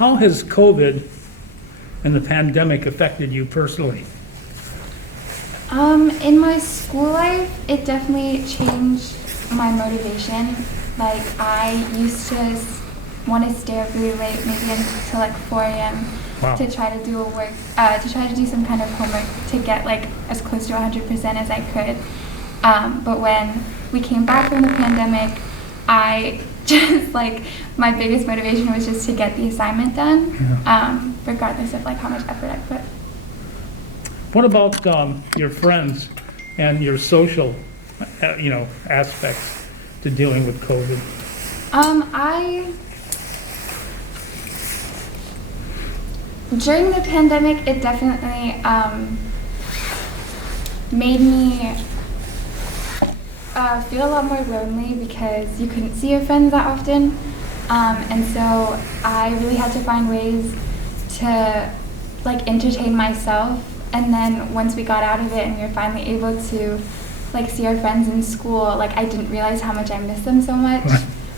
How has COVID and the pandemic affected you personally? In my school life, it definitely changed my motivation. Like, I used to want to stay up really late, maybe until like 4 a.m. Wow. to try to do some kind of homework to get like as close to 100% as I could. But when we came back from the pandemic, I just like, my biggest motivation was just to get the assignment done, regardless of like how much effort I put. What about your friends and your social, aspects to dealing with COVID? During the pandemic, it definitely made me feel a lot more lonely because you couldn't see your friends that often. And so I really had to find ways to like entertain myself. And then once we got out of it and we were finally able to like see our friends in school, like I didn't realize how much I missed them so much.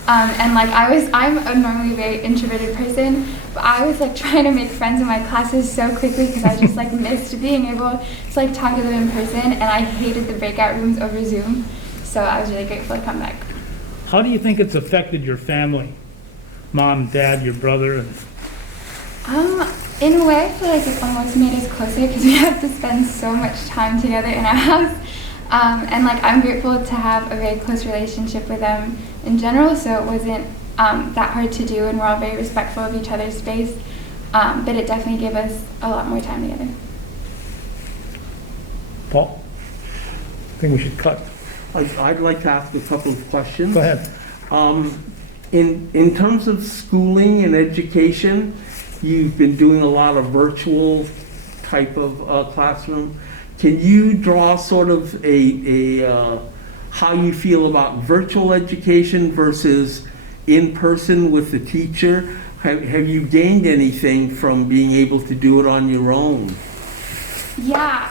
And like I'm a normally very introverted person, but I was like trying to make friends in my classes so quickly because I just like missed being able to like talk to them in person, and I hated the breakout rooms over Zoom. So I was really grateful to come back. How do you think it's affected your family? Mom, dad, your brother? In a way, I feel like it's almost made us closer because we have to spend so much time together in our house. And like I'm grateful to have a very close relationship with them in general, so it wasn't that hard to do, and we're all very respectful of each other's space. But it definitely gave us a lot more time together. Paul? I think we should cut. I'd like to ask a couple of questions. Go ahead. In terms of schooling and education, you've been doing a lot of virtual type of classroom. Can you draw sort of how you feel about virtual education versus in person with the teacher? Have you gained anything from being able to do it on your own? Yeah,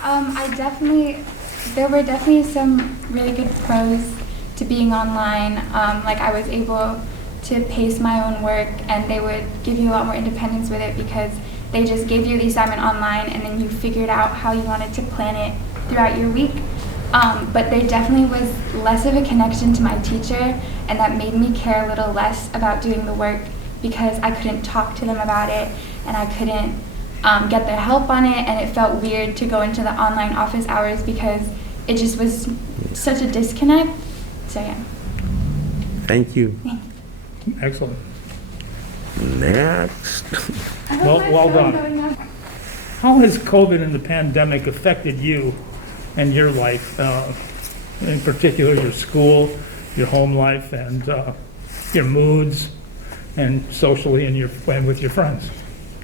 there were definitely some really good pros to being online. Like I was able to pace my own work, and they would give you a lot more independence with it because they just gave you the assignment online and then you figured out how you wanted to plan it throughout your week. But there definitely was less of a connection to my teacher, and that made me care a little less about doing the work because I couldn't talk to them about it and I couldn't get their help on it, and it felt weird to go into the online office hours because it just was such a disconnect. So yeah. Thank you. Excellent. Next. Well done. How has COVID and the pandemic affected you and your life, in particular your school, your home life, and your moods, and socially and with your friends?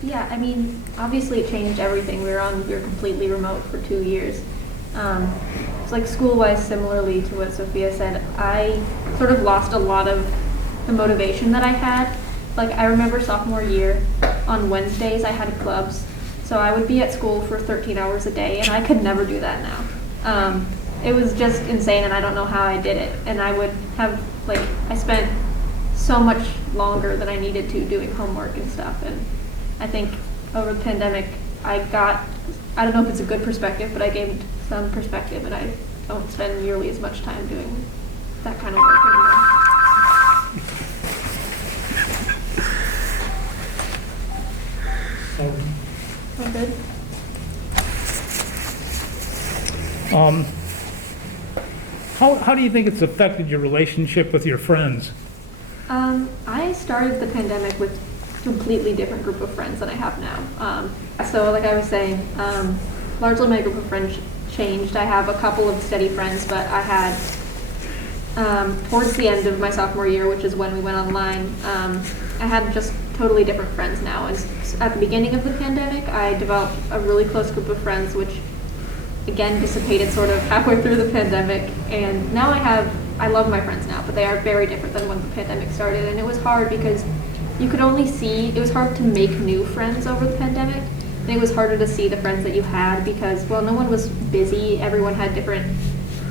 Yeah, I mean, obviously it changed everything. We were completely remote for 2 years. It's like school-wise, similarly to what Sophia said, I sort of lost a lot of the motivation that I had. Like I remember sophomore year, on Wednesdays I had clubs, so I would be at school for 13 hours a day, and I could never do that now. It was just insane, and I don't know how I did it. And I would have, like, I spent so much longer than I needed to doing homework and stuff, and I think over the pandemic I don't know if it's a good perspective, but I gained some perspective, and I don't spend nearly as much time doing that kind of work anymore. All good. How do you think it's affected your relationship with your friends? I started the pandemic with a completely different group of friends than I have now. So like I was saying, largely my group of friends changed. I have a couple of steady friends, but I had, towards the end of my sophomore year, which is when we went online, I had just totally different friends now. And at the beginning of the pandemic, I developed a really close group of friends, which again dissipated sort of halfway through the pandemic. And now I love my friends now, but they are very different than when the pandemic started. And it was hard because you could only see, it was hard to make new friends over the pandemic. And it was harder to see the friends that you had because, well, no one was busy. Everyone had different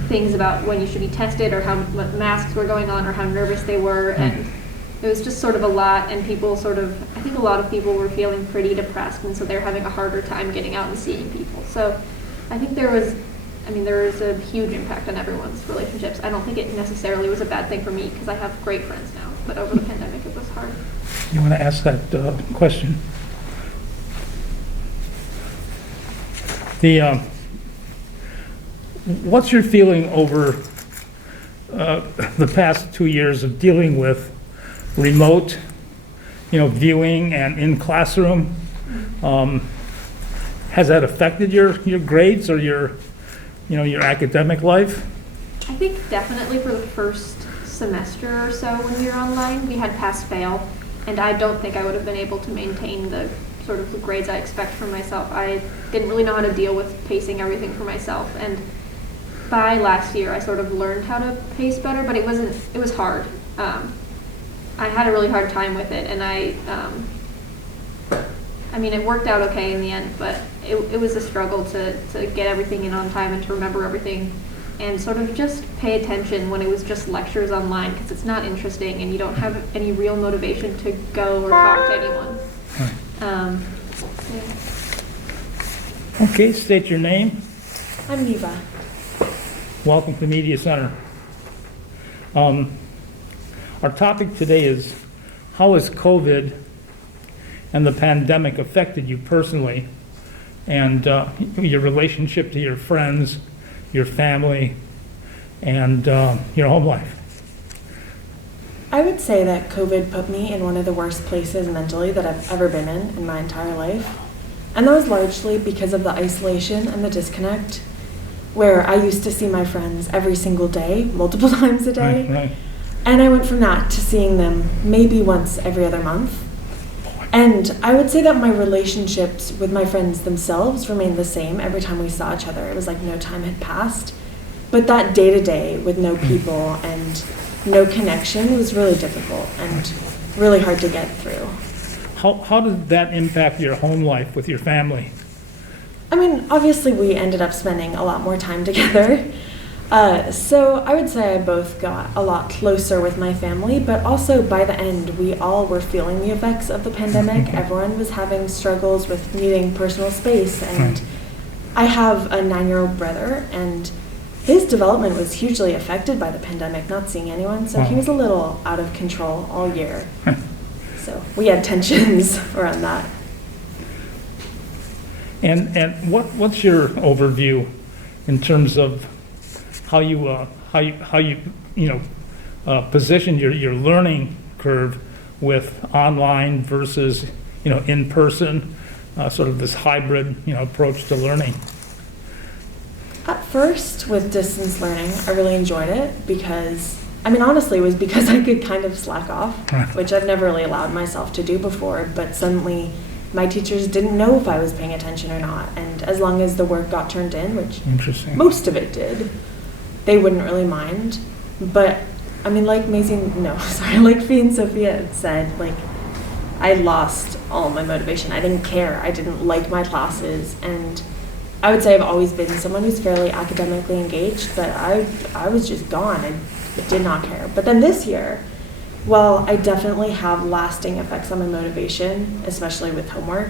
things about when you should be tested or what masks were going on or how nervous they were. And it was just sort of a lot, and people sort of, I think a lot of people were feeling pretty depressed, and so they're having a harder time getting out and seeing people. So I think there was a huge impact on everyone's relationships. I don't think it necessarily was a bad thing for me because I have great friends now, but over the pandemic it was hard. You want to ask that question? What's your feeling over the past 2 years of dealing with remote, viewing and in classroom? Has that affected your grades or your academic life? I think definitely for the first semester or so when we were online, we had pass-fail, and I don't think I would have been able to maintain the sort of the grades I expect from myself. I didn't really know how to deal with pacing everything for myself, and by last year I sort of learned how to pace better, but it was hard. I had a really hard time with it, and it worked out okay in the end, but it was a struggle to get everything in on time and to remember everything and sort of just pay attention when it was just lectures online, because it's not interesting and you don't have any real motivation to go or talk to anyone. Right. Yeah. Okay, state your name. I'm Neva. Welcome to Media Center. Our topic today is, how has COVID and the pandemic affected you personally and your relationship to your friends, your family, and your home life? I would say that COVID put me in one of the worst places mentally that I've ever been in my entire life. And that was largely because of the isolation and the disconnect, where I used to see my friends every single day, multiple times a day. Right. And I went from that to seeing them maybe once every other month. And I would say that my relationships with my friends themselves remained the same every time we saw each other. It was like no time had passed. But that day-to-day with no people and no connection was really difficult and really hard to get through. How did that impact your home life with your family? Obviously we ended up spending a lot more time together. So I would say I both got a lot closer with my family, but also by the end, we all were feeling the effects of the pandemic. Everyone was having struggles with needing personal space, and I have a 9-year-old brother, and his development was hugely affected by the pandemic, not seeing anyone, so he was a little out of control all year. So we had tensions around that. And what's your overview in terms of how you position your learning curve with online versus in person, sort of this hybrid approach to learning? At first, with distance learning, I really enjoyed it because, honestly, it was because I could kind of slack off, which I've never really allowed myself to do before, but suddenly my teachers didn't know if I was paying attention or not, and as long as the work got turned in, which most of it did, they wouldn't really mind. But like Fee and Sophia had said, I lost all my motivation. I didn't care. I didn't like my classes, and I would say I've always been someone who's fairly academically engaged, but I was just gone. I did not care. But then this year, while I definitely have lasting effects on my motivation, especially with homework,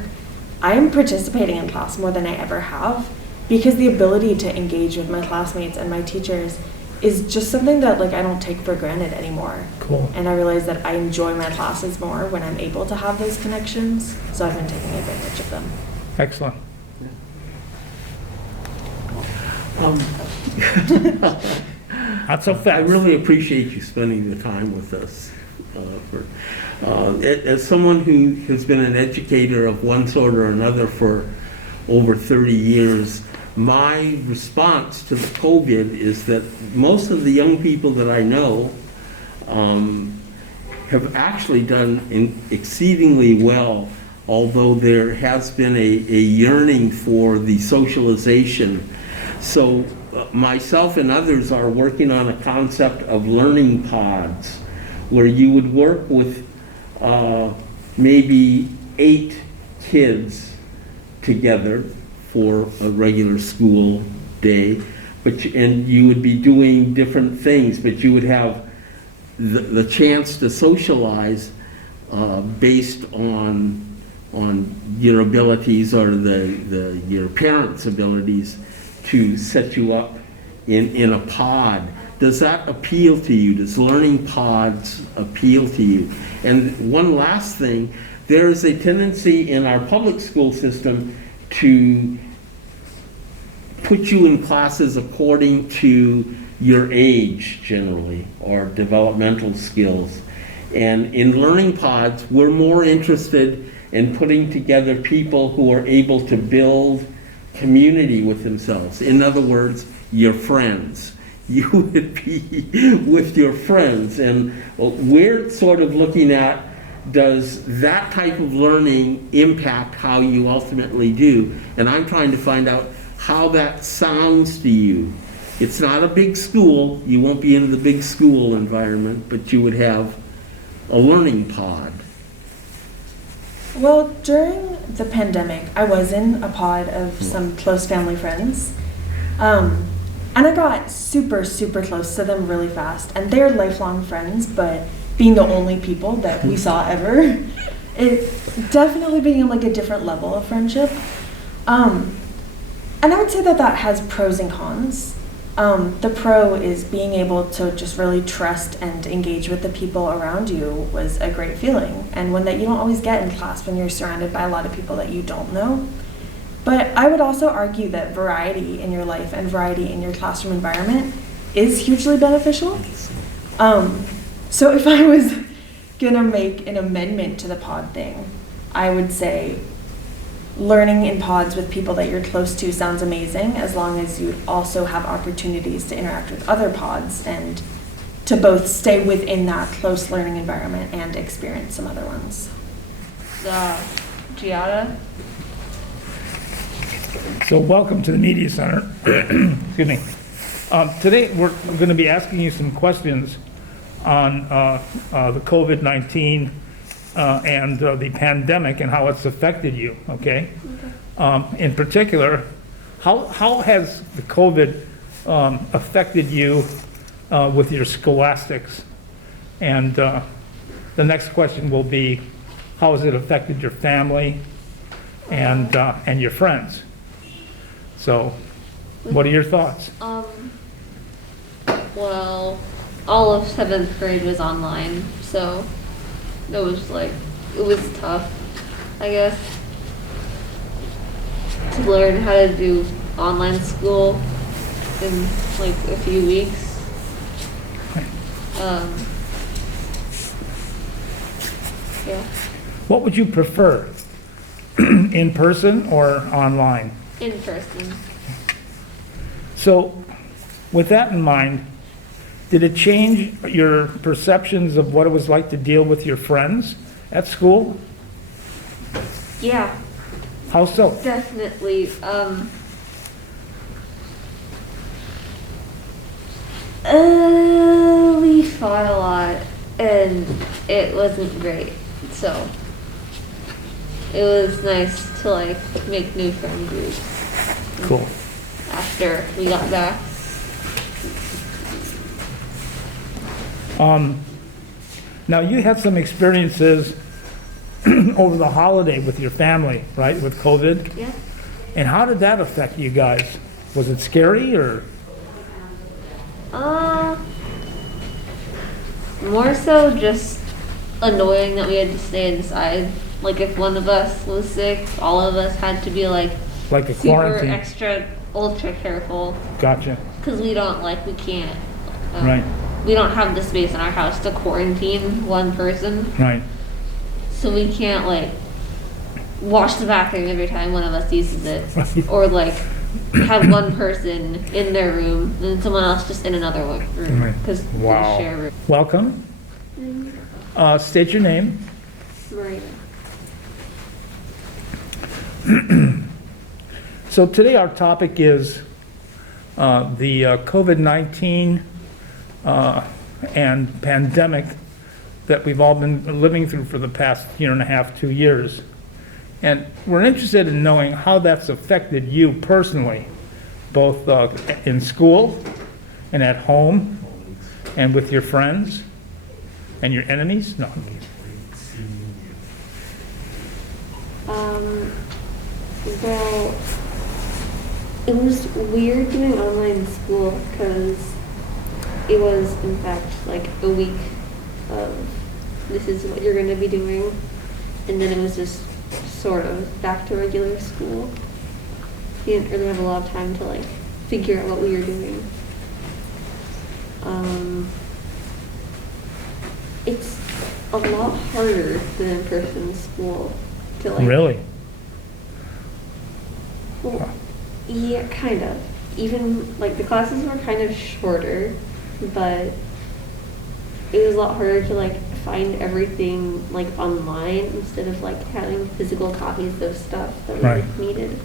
I am participating in class more than I ever have, because the ability to engage with my classmates and my teachers is just something that I don't take for granted anymore. Cool. And I realize that I enjoy my classes more when I'm able to have those connections, so I've been taking advantage of them. Excellent. Not so fast. I really appreciate you spending the time with us. As someone who has been an educator of one sort or another for over 30 years, my response to the COVID is that most of the young people that I know have actually done exceedingly well, although there has been a yearning for the socialization. So myself and others are working on a concept of learning pods, where you would work with maybe 8 kids together for a regular school day, and you would be doing different things, but you would have the chance to socialize based on your abilities or your parents' abilities to set you up in a pod. Does that appeal to you? Does learning pods appeal to you? And one last thing, there is a tendency in our public school system to put you in classes according to your age generally, or developmental skills. And in learning pods, we're more interested in putting together people who are able to build community with themselves. In other words, your friends. You would be with your friends. And we're sort of looking at, does that type of learning impact how you ultimately do? And I'm trying to find out how that sounds to you. It's not a big school. You won't be in the big school environment, but you would have a learning pod. Well, during the pandemic, I was in a pod of some close family friends. And I got super, super close to them really fast. And they're lifelong friends, but being the only people that we saw ever, it definitely became like a different level of friendship. And I would say that that has pros and cons. The pro is being able to just really trust and engage with the people around you was a great feeling, and one that you don't always get in class when you're surrounded by a lot of people that you don't know. But I would also argue that variety in your life and variety in your classroom environment is hugely beneficial. So if I was gonna make an amendment to the pod thing, I would say learning in pods with people that you're close to sounds amazing, as long as you also have opportunities to interact with other pods and to both stay within that close learning environment and experience some other ones. Giada? So welcome to the Media Center. Excuse me. Today we're going to be asking you some questions on the COVID-19 and the pandemic and how it's affected you, okay? In particular, how has the COVID affected you with your scholastics? And the next question will be, how has it affected your family and your friends? So, what are your thoughts? Well, all of 7th grade was online, so it was tough, I guess, to learn how to do online school in like a few weeks. Yeah. What would you prefer, in person or online? In person. So, with that in mind, did it change your perceptions of what it was like to deal with your friends at school? Yeah, How so? Definitely. We fought a lot, and it wasn't great. So it was nice to like make new friend groups Cool. after we got back. Now, you had some experiences over the holiday with your family, right, with COVID? Yeah. And how did that affect you guys? Was it scary or? More so just annoying that we had to stay inside. Like if one of us was sick, all of us had to be like Like a super quarantine? extra, ultra careful. Gotcha. Because we can't. Right. We don't have the space in our house to quarantine one person. Right. So we can't like wash the bathroom every time one of us uses it. Right. Or like have one person in their room and someone else just in another room. Right. Because Wow. we share a room. Welcome. State your name. Marina. So today our topic is the COVID-19 and pandemic that we've all been living through for the past year and a half, 2 years. And we're interested in knowing how that's affected you personally, both in school and at home and with your friends and your enemies. No. Well, it was weird doing online school because it was, in fact, like a week of this is what you're going to be doing, and then it was just sort of back to regular school. You didn't really have a lot of time to like figure out what we were doing. It's a lot harder than in-person school to like. Really? Well, yeah, kind of. Even like the classes were kind of shorter, but it was a lot harder to like find everything like online instead of like having physical copies of stuff that we Right. needed.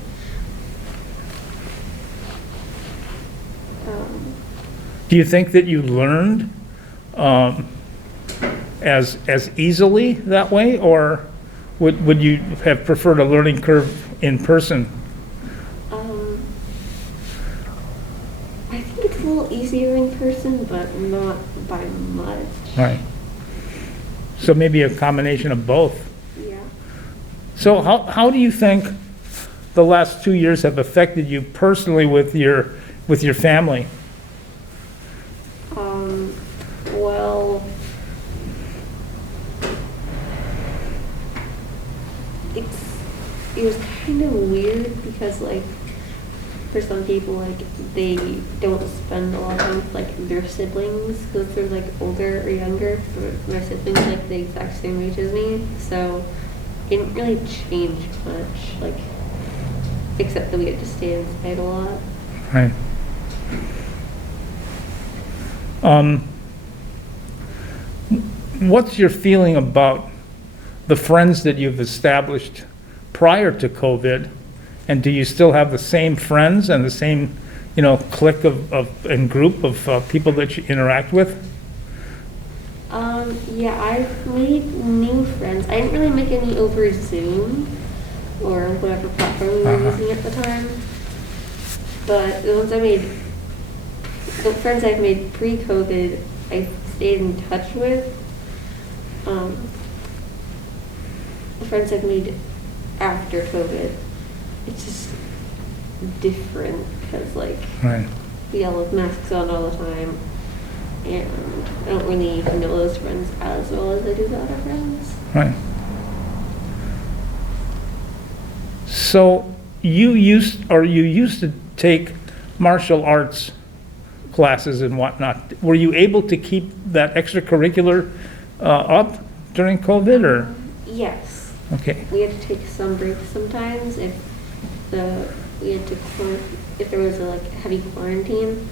Do you think that you learned as easily that way, or would you have preferred a learning curve in person? I think it's a little easier in person, but not by much. Right. So maybe a combination of both. Yeah. So how do you think the last 2 years have affected you personally with your family? Well, it was kind of weird because like for some people like they don't spend a lot of time with like their siblings because they're like older or younger. For my siblings like the exact same age as me, so it didn't really change much, like except that we had to stay inside a lot. Right. What's your feeling about the friends that you've established prior to COVID? And do you still have the same friends and the same, clique and group of people that you interact with? Yeah, I've made new friends. I didn't really make any over Zoom or whatever platform we were using at the time. But the friends I've made pre-COVID, I stayed in touch with. The friends I've made after COVID, it's just different because like Right. we all have masks on all the time, and I don't really know those friends as well as I do the other friends. Right. So you used to take martial arts classes and whatnot. Were you able to keep that extracurricular up during COVID, or? Yes, Okay. we had to take some breaks sometimes if there was a like heavy quarantine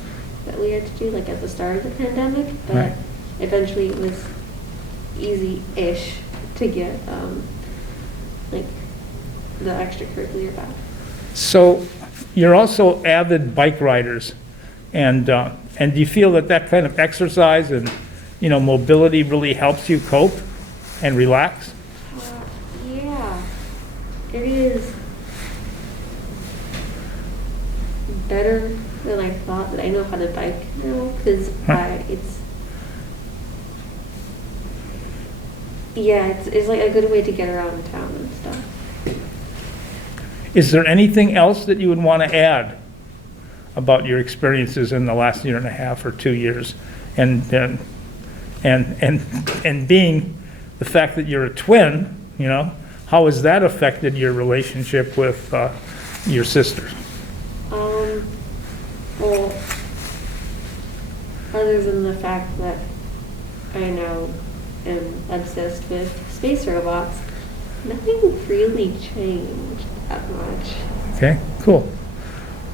that we had to do like at the start of the pandemic, but Right. eventually it was easy-ish to get like the extracurricular back. So you're also avid bike riders, and do you feel that kind of exercise and mobility really helps you cope and relax? Yeah, it is better than I thought that I know how to bike now because it's like a good way to get around town and stuff. Is there anything else that you would want to add about your experiences in the last year and a half or 2 years, and being the fact that you're a twin, how has that affected your relationship with your sister? Well, other than the fact that I now am obsessed with space robots, nothing really changed that much. Okay, cool.